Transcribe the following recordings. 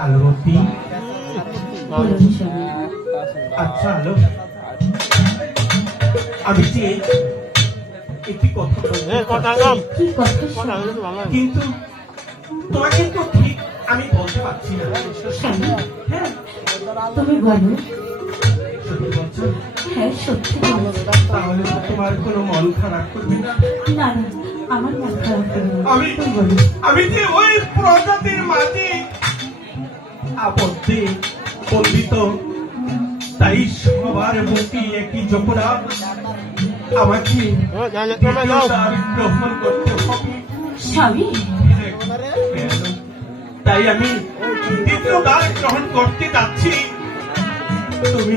আলোমতি। আচ্ছা আলো, আমি যে একটি কথা কিন্তু তোমাকে তো ঠিক আমি বলতে পারছি না। হ্যাঁ তুমি বলো। সত্যি বলছো? হ্যাঁ সত্যি বলছি। তাহলে তো তোমার কোনো মন খারাপ করবে না? না না, আমার মন খারাপ করবে না। আমি তুমি বলো। আমি যে ওই প্রজাতির মাঝে আপত্তি বন্দিত, তাই সবার মুখে একই যমুনা আমাকে দ্বিতীয়বার গ্রহণ করতে হবে। স্বামী, তাই আমি দ্বিতীয়বার গ্রহণ করতে যাচ্ছি। তুমি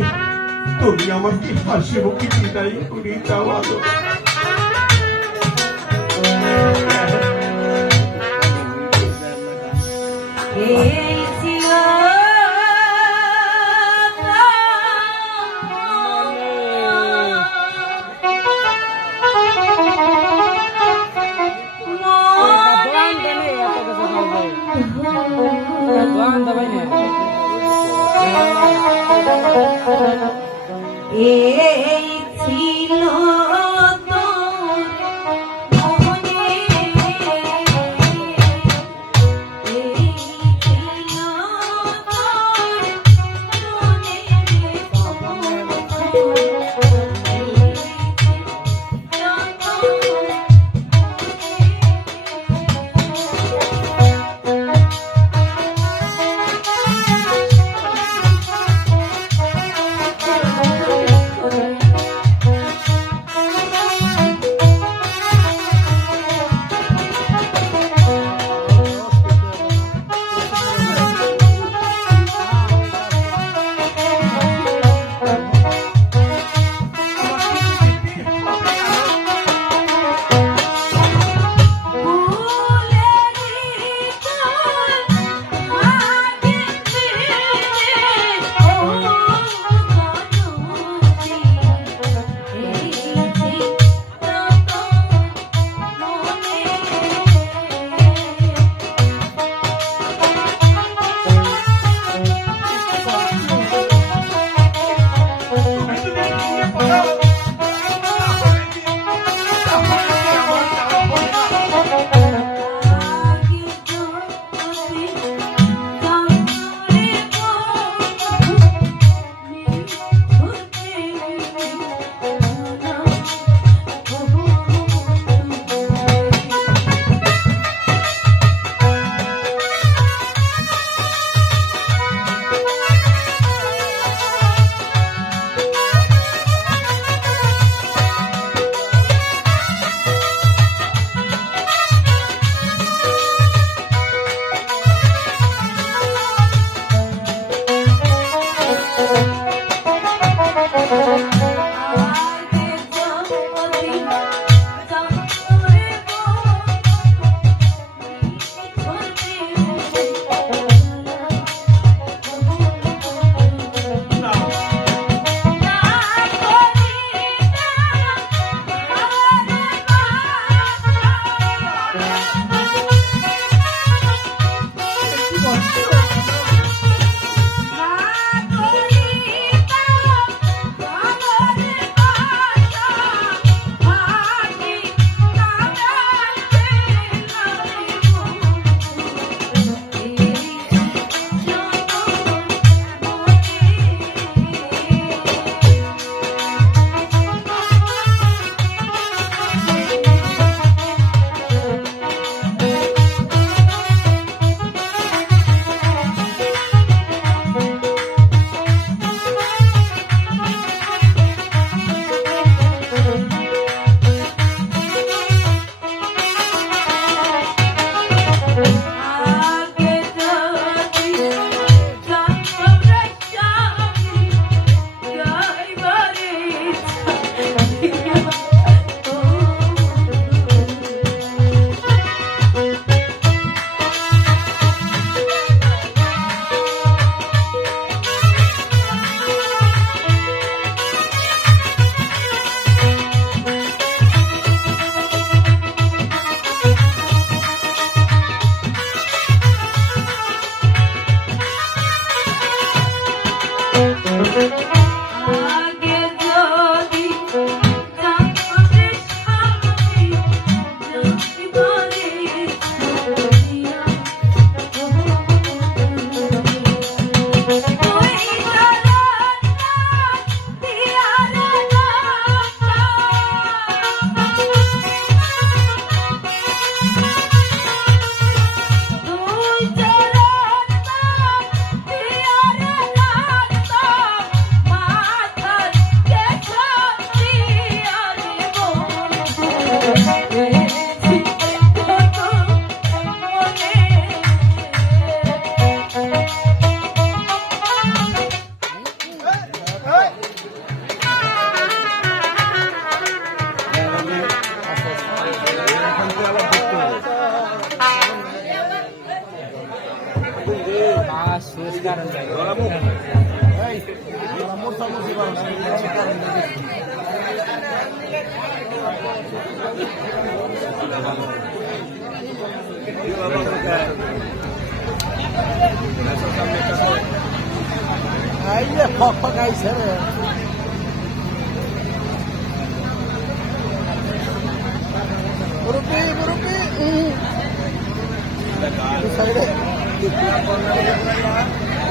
তুমি আমাকে হাসি মুখে বিদায় করে দাও আলো। এই ছিল এই ছিল তোর মনে, এই ছিল তোর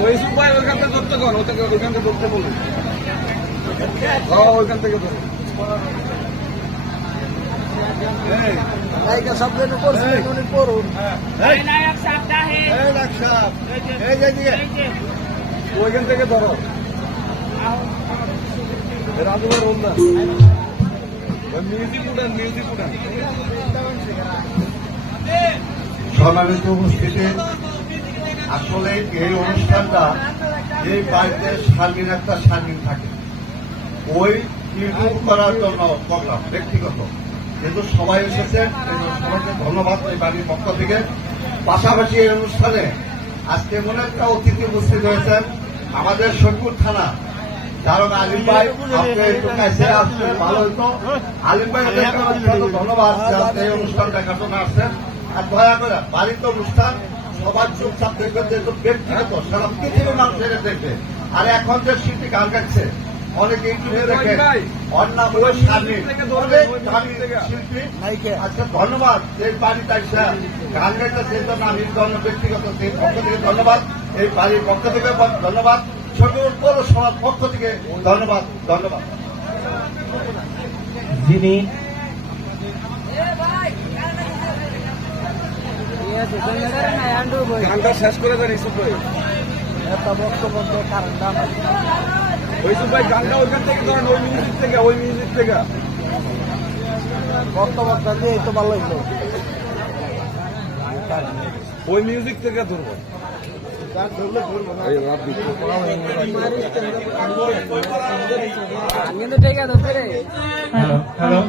ওই সুপার ওইখান থেকে ধরতে কর ওইখান থেকে ধরতে বলুন ওইখান থেকে ধরুন ওইখান থেকে ধরো রাজুভাই রোলদা মিউজিক উঠান সম্মানিত উপস্থিতি, আসলে এই অনুষ্ঠানটা এই বাড়িতে সার্বিক একটা সার্বিক থাকে ওই ইউটিউব করার জন্য প্রোগ্রাম ব্যক্তিগত, কিন্তু সবাই এসেছেন সবাইকে ধন্যবাদ এই বাড়ির পক্ষ থেকে। পাশাপাশি এই অনুষ্ঠানে আজকে এমন একটা অতিথি উপস্থিত হয়েছেন আমাদের সৈয়দপুর থানা দারোগা আলিম ভাই, আপনি একটু কাছে আসলে ভালো হতো। আলিম ভাই ধন্যবাদ এই অনুষ্ঠান দেখার জন্য আসছেন। আর দয়া করে বাড়িতে অনুষ্ঠান সবার চুপচাপ দেখবে, যেহেতু ব্যক্তিগত সারা পৃথিবীর মানুষ এটা দেখবে। আর এখন যে শিল্পী গান গাচ্ছে অনেকে ইউটিউবে দেখে অন্যান্য শিল্পী। আচ্ছা ধন্যবাদ এই বাড়িতে আসা গান গাইতে সেই জন্য আমি ব্যক্তিগত পক্ষ থেকে ধন্যবাদ, এই বাড়ির পক্ষ থেকে ধন্যবাদ, ছোট পৌরসভার পক্ষ থেকে ধন্যবাদ। যিনি গানটা শেষ করে দেন ইসুফ ভাই। ইসুফ ভাই গানটা ওইখান থেকে ধরেন, ওই মিউজিক থেকে বক্তব্যটা দিয়ে তো ভালো হইলো, ওই মিউজিক থেকে ধরবো। কিন্তু ঠিক আছে। Hello hello